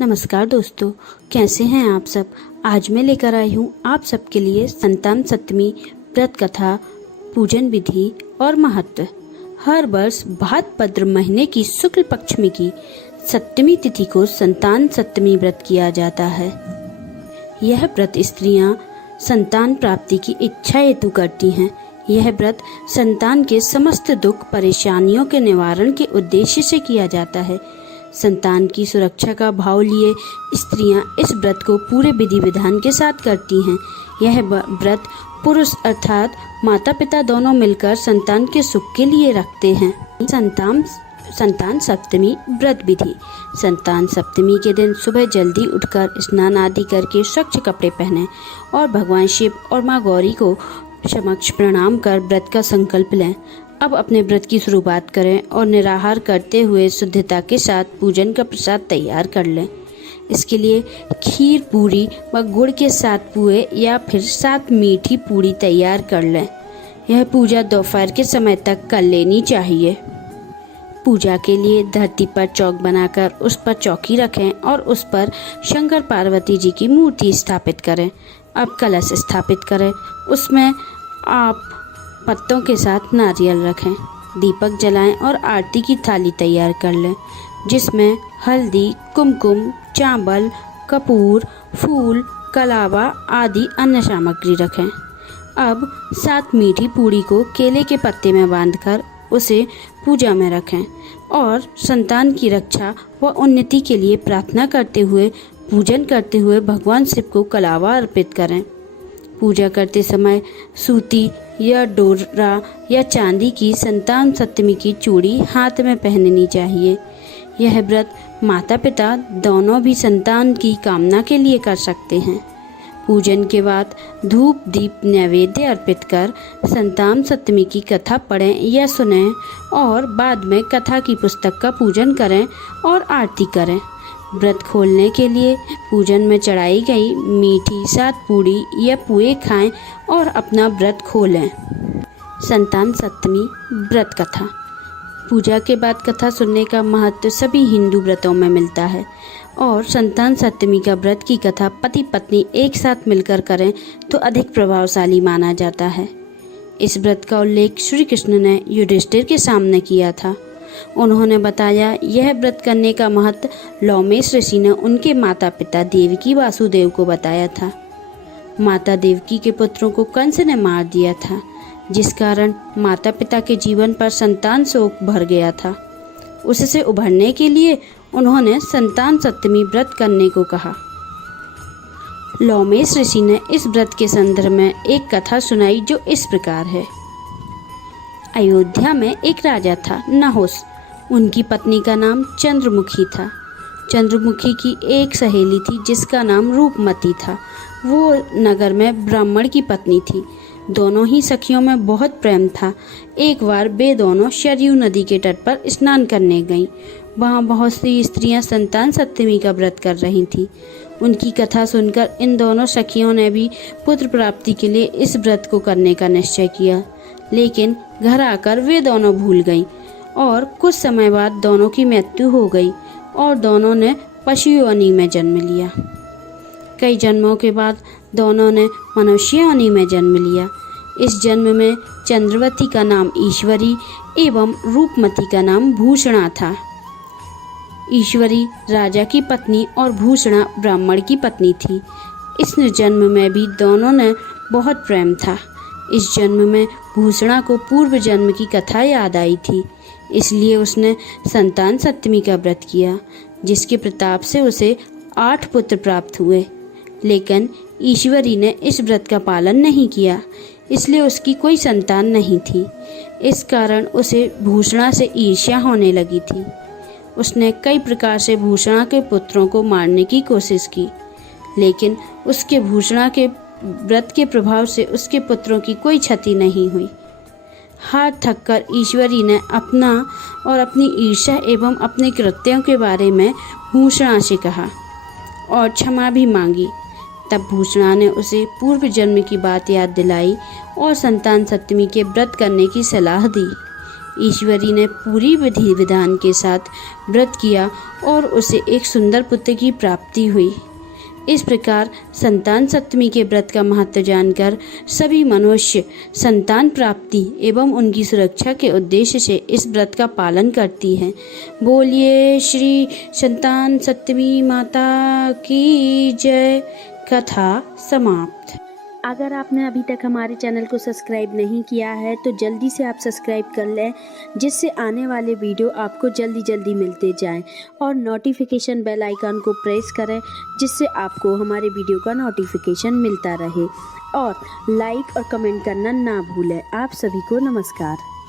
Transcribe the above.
नमस्कार दोस्तों, कैसे हैं आप सब। आज मैं लेकर आई हूँ आप सबके लिए संतान सप्तमी व्रत कथा, पूजन विधि और महत्व। हर वर्ष भाद्रपद महीने की शुक्ल पक्ष की सप्तमी तिथि को संतान सप्तमी व्रत किया जाता है। यह व्रत स्त्रियां संतान प्राप्ति की इच्छा हेतु करती हैं। यह व्रत संतान के समस्त दुख परेशानियों के निवारण के उद्देश्य से किया जाता है। संतान की सुरक्षा का भाव लिए स्त्रियां इस व्रत को पूरे विधि विधान के साथ करती हैं। यह व्रत पुरुष अर्थात माता पिता दोनों मिलकर संतान के सुख के लिए रखते हैं। संतान सप्तमी व्रत विधि। संतान सप्तमी के दिन सुबह जल्दी उठकर स्नान आदि करके स्वच्छ कपड़े पहनें और भगवान शिव और माँ गौरी को समक्ष प्रणाम कर व्रत का संकल्प लें। अब अपने व्रत की शुरुआत करें और निराहार करते हुए शुद्धता के साथ पूजन का प्रसाद तैयार कर लें। इसके लिए खीर, पूरी व गुड़ के 7 पुए या फिर 7 मीठी पूरी तैयार कर लें। यह पूजा दोपहर के समय तक कर लेनी चाहिए। पूजा के लिए धरती पर चौक बनाकर उस पर चौकी रखें और उस पर शंकर पार्वती जी की मूर्ति स्थापित करें। अब कलश स्थापित करें, उसमें आप पत्तों के साथ नारियल रखें, दीपक जलाएं और आरती की थाली तैयार कर लें, जिसमें हल्दी, कुमकुम, चावल, कपूर, फूल, कलावा आदि अन्य सामग्री रखें। अब 7 मीठी पूड़ी को केले के पत्ते में बांधकर उसे पूजा में रखें और संतान की रक्षा व उन्नति के लिए प्रार्थना करते हुए पूजन करते हुए भगवान शिव को कलावा अर्पित करें। पूजा करते समय सूती या डोरा या चांदी की संतान सप्तमी की चूड़ी हाथ में पहननी चाहिए। यह व्रत माता पिता दोनों भी संतान की कामना के लिए कर सकते हैं। पूजन के बाद धूप दीप नैवेद्य अर्पित कर संतान सप्तमी की कथा पढ़ें या सुनें और बाद में कथा की पुस्तक का पूजन करें और आरती करें। व्रत खोलने के लिए पूजन में चढ़ाई गई मीठी 7 पूड़ी या पुए खाएं और अपना व्रत खोलें। संतान सप्तमी व्रत कथा। पूजा के बाद कथा सुनने का महत्व सभी हिंदू व्रतों में मिलता है और संतान सप्तमी का व्रत की कथा पति पत्नी एक साथ मिलकर करें तो अधिक प्रभावशाली माना जाता है। इस व्रत का उल्लेख श्री कृष्ण ने युधिष्ठिर के सामने किया था। उन्होंने बताया, यह व्रत करने का महत्व लौमेश ऋषि ने उनके माता पिता देवकी वासुदेव को बताया था। माता देवकी के पुत्रों को कंस ने मार दिया था, जिस कारण माता पिता के जीवन पर संतान शोक भर गया था। उससे उभरने के लिए उन्होंने संतान सप्तमी व्रत करने को कहा। लौमेश ऋषि ने इस व्रत के संदर्भ में एक कथा सुनाई जो इस प्रकार है। अयोध्या में एक राजा था, नहुस। उनकी पत्नी का नाम चंद्रमुखी था। चंद्रमुखी की एक सहेली थी जिसका नाम रूपमती था। वो नगर में ब्राह्मण की पत्नी थी। दोनों ही सखियों में बहुत प्रेम था। एक बार वे दोनों सरयू नदी के तट पर स्नान करने गईं। वहाँ बहुत सी स्त्रियां संतान सप्तमी का व्रत कर रही थीं। उनकी कथा सुनकर इन दोनों सखियों ने भी पुत्र प्राप्ति के लिए इस व्रत को करने का निश्चय किया, लेकिन घर आकर वे दोनों भूल गईं और कुछ समय बाद दोनों की मृत्यु हो गई और दोनों ने पशु योनि में जन्म लिया। कई जन्मों के बाद दोनों ने मनुष्य योनि में जन्म लिया। इस जन्म में चंद्रवती का नाम ईश्वरी एवं रूपमती का नाम भूषणा था। ईश्वरी राजा की पत्नी और भूषणा ब्राह्मण की पत्नी थी। इस जन्म में भी दोनों ने बहुत प्रेम था। इस जन्म में भूषणा को पूर्व जन्म की कथा याद आई थी, इसलिए उसने संतान सप्तमी का व्रत किया, जिसके प्रताप से उसे 8 पुत्र प्राप्त हुए। लेकिन ईश्वरी ने इस व्रत का पालन नहीं किया, इसलिए उसकी कोई संतान नहीं थी। इस कारण उसे भूषणा से ईर्ष्या होने लगी थी। उसने कई प्रकार से भूषणा के पुत्रों को मारने की कोशिश की, लेकिन उसके भूषणा के व्रत के प्रभाव से उसके पुत्रों की कोई क्षति नहीं हुई। हार थककर ईश्वरी ने अपना और अपनी ईर्ष्या एवं अपने कृत्यों के बारे में भूषणा से कहा और क्षमा भी मांगी। तब भूषणा ने उसे पूर्व जन्म की बात याद दिलाई और संतान सप्तमी के व्रत करने की सलाह दी। ईश्वरी ने पूरी विधि विधान के साथ व्रत किया और उसे एक सुंदर पुत्र की प्राप्ति हुई। इस प्रकार संतान सप्तमी के व्रत का महत्व जानकर सभी मनुष्य संतान प्राप्ति एवं उनकी सुरक्षा के उद्देश्य से इस व्रत का पालन करती हैं। बोलिए श्री संतान सप्तमी माता की जय। कथा समाप्त। अगर आपने अभी तक हमारे चैनल को सब्सक्राइब नहीं किया है तो जल्दी से आप सब्सक्राइब कर लें, जिससे आने वाले वीडियो आपको जल्दी मिलते जाएं, और नोटिफिकेशन बेल आइकन को प्रेस करें, जिससे आपको हमारे वीडियो का नोटिफिकेशन मिलता रहे। और लाइक और कमेंट करना ना भूलें। आप सभी को नमस्कार।